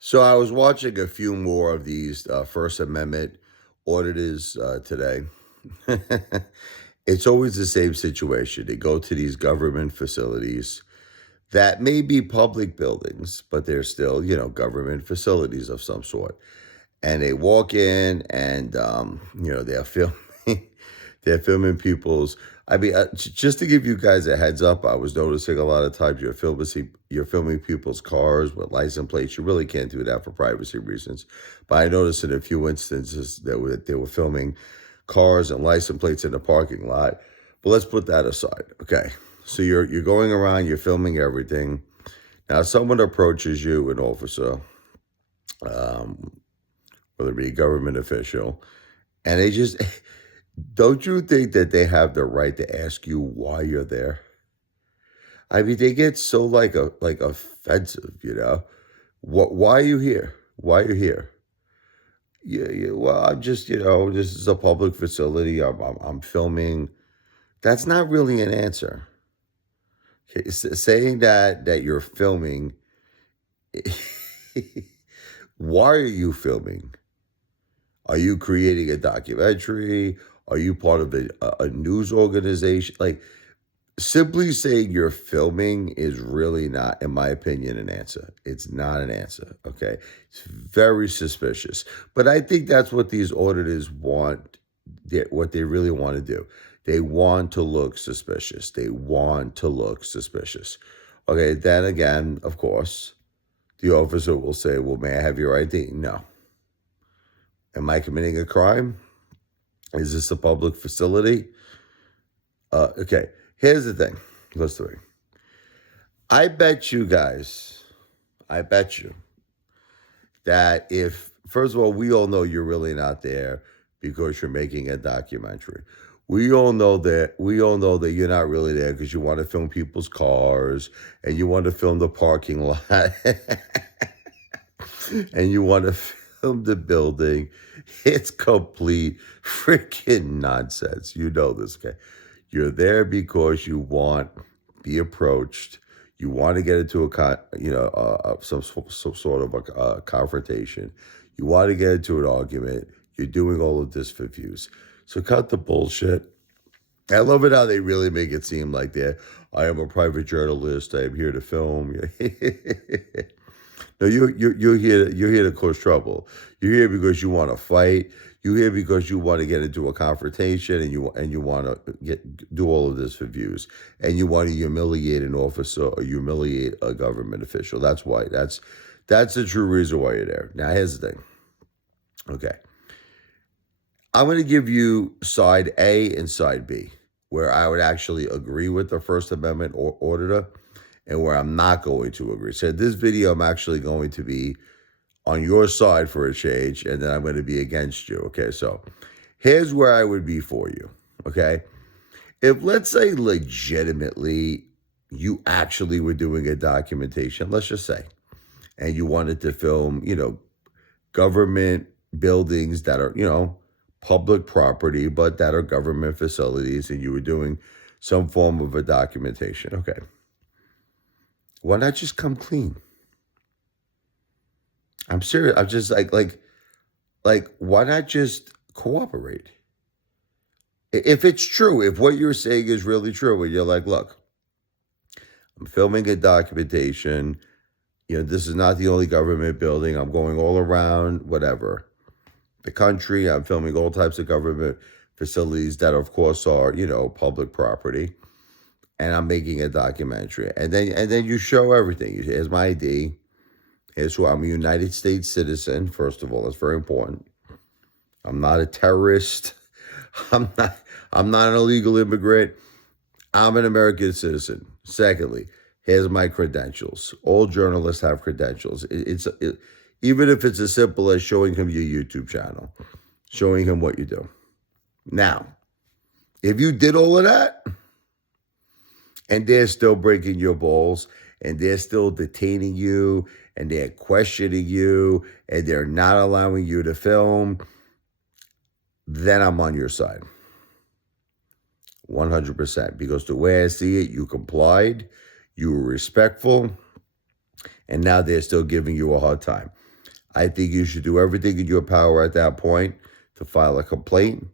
So I was watching a few more of these First Amendment auditors today. It's always the same situation. They go to these government facilities that may be public buildings, but they're still, government facilities of some sort. And they walk in and, they're filming, they're filming people's. I mean, just to give you guys a heads up, I was noticing a lot of times you're filming people's cars with license plates. You really can't do that for privacy reasons. But I noticed in a few instances that they were filming cars and license plates in the parking lot. But let's put that aside. Okay. So you're going around, you're filming everything. Now someone approaches you, an officer, um, whether it be a government official, and they just don't you think that they have the right to ask you why you're there? I mean, they get so like offensive, you know. What? Why are you here? Why are you here? Yeah. Well, I'm just, this is a public facility. I'm filming. That's not really an answer. Okay, saying that you're filming. Why are you filming? Are you creating a documentary? Are you part of a news organization? Like, simply saying you're filming is really not, in my opinion, an answer. It's not an answer, okay? It's very suspicious. But I think that's what these auditors want, what they really want to do. They want to look suspicious. They want to look suspicious. Okay, then again, of course, the officer will say, well, may I have your ID? No. Am I committing a crime? Is this a public facility? Okay, here's the thing. Let's do it. I bet you guys, I bet you that if, first of all, we all know you're really not there because you're making a documentary. We all know that you're not really there because you want to film people's cars and you want to film the parking lot and you want to film the building. It's complete freaking nonsense. You know this guy. You're there because you want to be approached. You want to get into some sort of a confrontation. You want to get into an argument. You're doing all of this for views. So cut the bullshit. I love it how they really make it seem like I am a private journalist. I am here to film. No, you're here to cause trouble. You're here because you want to fight. You're here because you want to get into a confrontation, and you want to do all of this for views, and you want to humiliate an officer or humiliate a government official. That's why. That's the true reason why you're there. Now, here's the thing. Okay, I'm going to give you side A and side B, where I would actually agree with the First Amendment auditor, and where I'm not going to agree. So this video, I'm actually going to be on your side for a change, and then I'm going to be against you. Okay, so here's where I would be for you. Okay, if, let's say, legitimately you actually were doing a documentation, let's just say, and you wanted to film, government buildings that are, public property, but that are government facilities, and you were doing some form of a documentation. Okay, why not just come clean? I'm serious. I'm just like, why not just cooperate? If it's true, if what you're saying is really true, and you're like, look, I'm filming a documentation. This is not the only government building. I'm going all around, whatever, the country. I'm filming all types of government facilities that, of course, are, public property. And I'm making a documentary. And then you show everything. Here's my ID. Here's who I'm a United States citizen. First of all, that's very important. I'm not a terrorist. I'm not an illegal immigrant. I'm an American citizen. Secondly, here's my credentials. All journalists have credentials. Even if it's as simple as showing him your YouTube channel, showing him what you do. Now, if you did all of that, and they're still breaking your balls, and they're still detaining you, and they're questioning you, and they're not allowing you to film, then I'm on your side. 100%. Because the way I see it, you complied, you were respectful, and now they're still giving you a hard time. I think you should do everything in your power at that point to file a complaint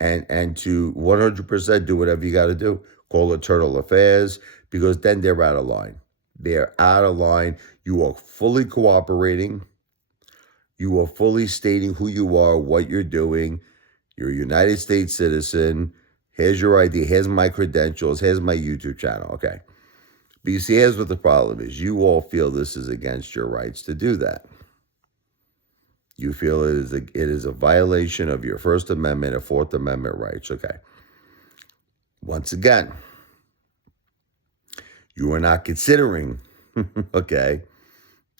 and to 100% do whatever you got to do. Call Internal Affairs, because then they're out of line. They're out of line. You are fully cooperating. You are fully stating who you are, what you're doing. You're a United States citizen. Here's your ID. Here's my credentials. Here's my YouTube channel. Okay. But you see, here's what the problem is. You all feel this is against your rights to do that. You feel it is a violation of your First Amendment or Fourth Amendment rights. Okay. Once again, you are not considering, okay,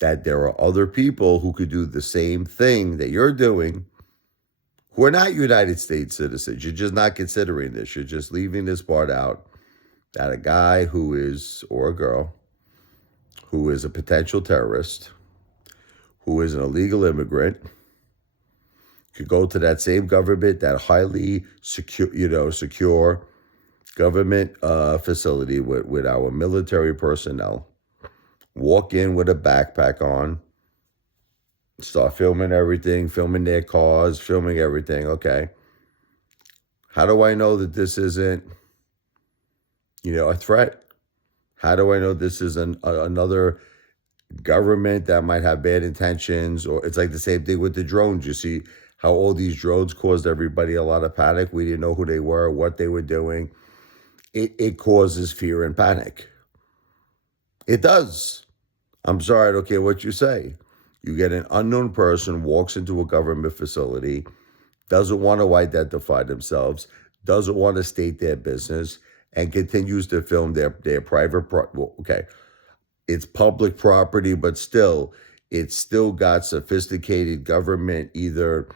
that there are other people who could do the same thing that you're doing who are not United States citizens. You're just not considering this. You're just leaving this part out, that a guy who is, or a girl, who is a potential terrorist, who is an illegal immigrant, could go to that same government, that highly secure government facility with our military personnel, walk in with a backpack on, start filming everything, filming their cars, filming everything. Okay. How do I know that this isn't, a threat? How do I know this is another government that might have bad intentions? Or it's like the same thing with the drones. You see how all these drones caused everybody a lot of panic. We didn't know who they were, what they were doing. It causes fear and panic. It does. I'm sorry, I don't care what you say. You get an unknown person, walks into a government facility, doesn't want to identify themselves, doesn't want to state their business, and continues to film their private, it's public property, but still, it's still got sophisticated government, either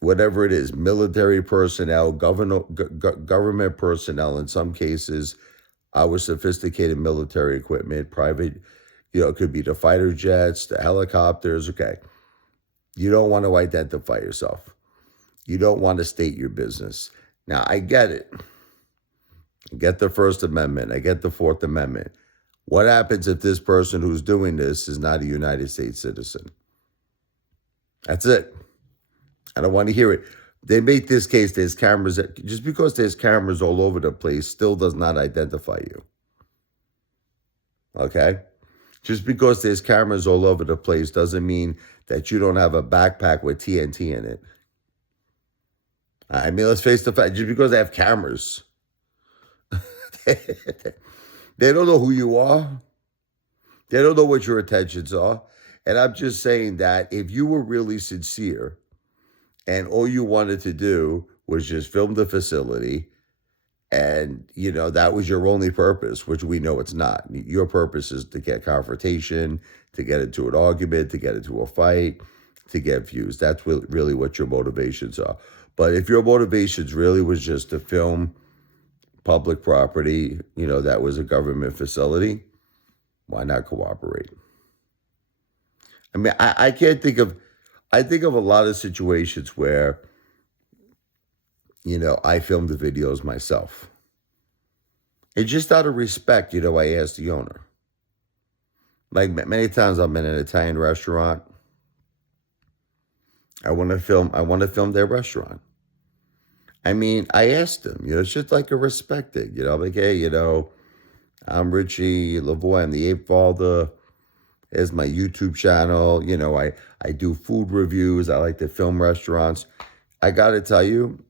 whatever it is, military personnel, government personnel, in some cases, our sophisticated military equipment, private, it could be the fighter jets, the helicopters. Okay. You don't want to identify yourself. You don't want to state your business. Now, I get it. I get the First Amendment. I get the Fourth Amendment. What happens if this person who's doing this is not a United States citizen? That's it. I don't want to hear it. They make this case, there's cameras. Just because there's cameras all over the place still does not identify you. Okay? Just because there's cameras all over the place doesn't mean that you don't have a backpack with TNT in it. I mean, let's face the fact, just because they have cameras, they don't know who you are. They don't know what your intentions are. And I'm just saying that if you were really sincere and all you wanted to do was just film the facility, and, that was your only purpose, which we know it's not. Your purpose is to get confrontation, to get into an argument, to get into a fight, to get views. That's really what your motivations are. But if your motivations really was just to film public property, that was a government facility, why not cooperate? I mean, I can't think of, I think of a lot of situations where, I filmed the videos myself. It's just out of respect, I asked the owner. Like many times I'm in an Italian restaurant. I want to film their restaurant. I mean, I asked them, it's just like a respect thing, like, hey, I'm RichardLevoi, I'm the Apefather. Here's my YouTube channel. I do food reviews. I like to film restaurants. I got to tell you,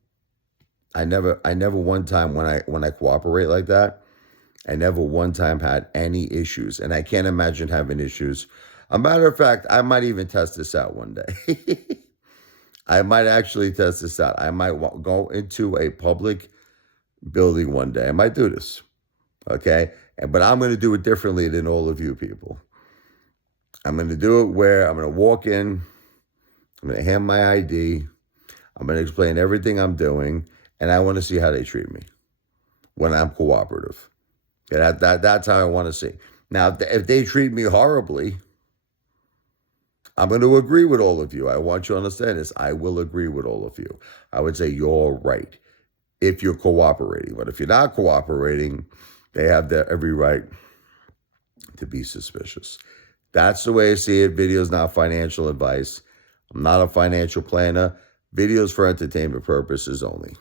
I never one time when I cooperate like that, I never one time had any issues. And I can't imagine having issues. A matter of fact, I might even test this out one day. I might actually test this out. I might go into a public building one day. I might do this. Okay? But I'm going to do it differently than all of you people. I'm going to do it where I'm going to walk in. I'm going to hand my ID. I'm going to explain everything I'm doing. And I want to see how they treat me when I'm cooperative. Yeah, that's how I want to see. Now, if they treat me horribly, I'm going to agree with all of you. I want you to understand this. I will agree with all of you. I would say you're right if you're cooperating. But if you're not cooperating, they have every right to be suspicious. That's the way I see it. Video's not financial advice. I'm not a financial planner. Videos for entertainment purposes only.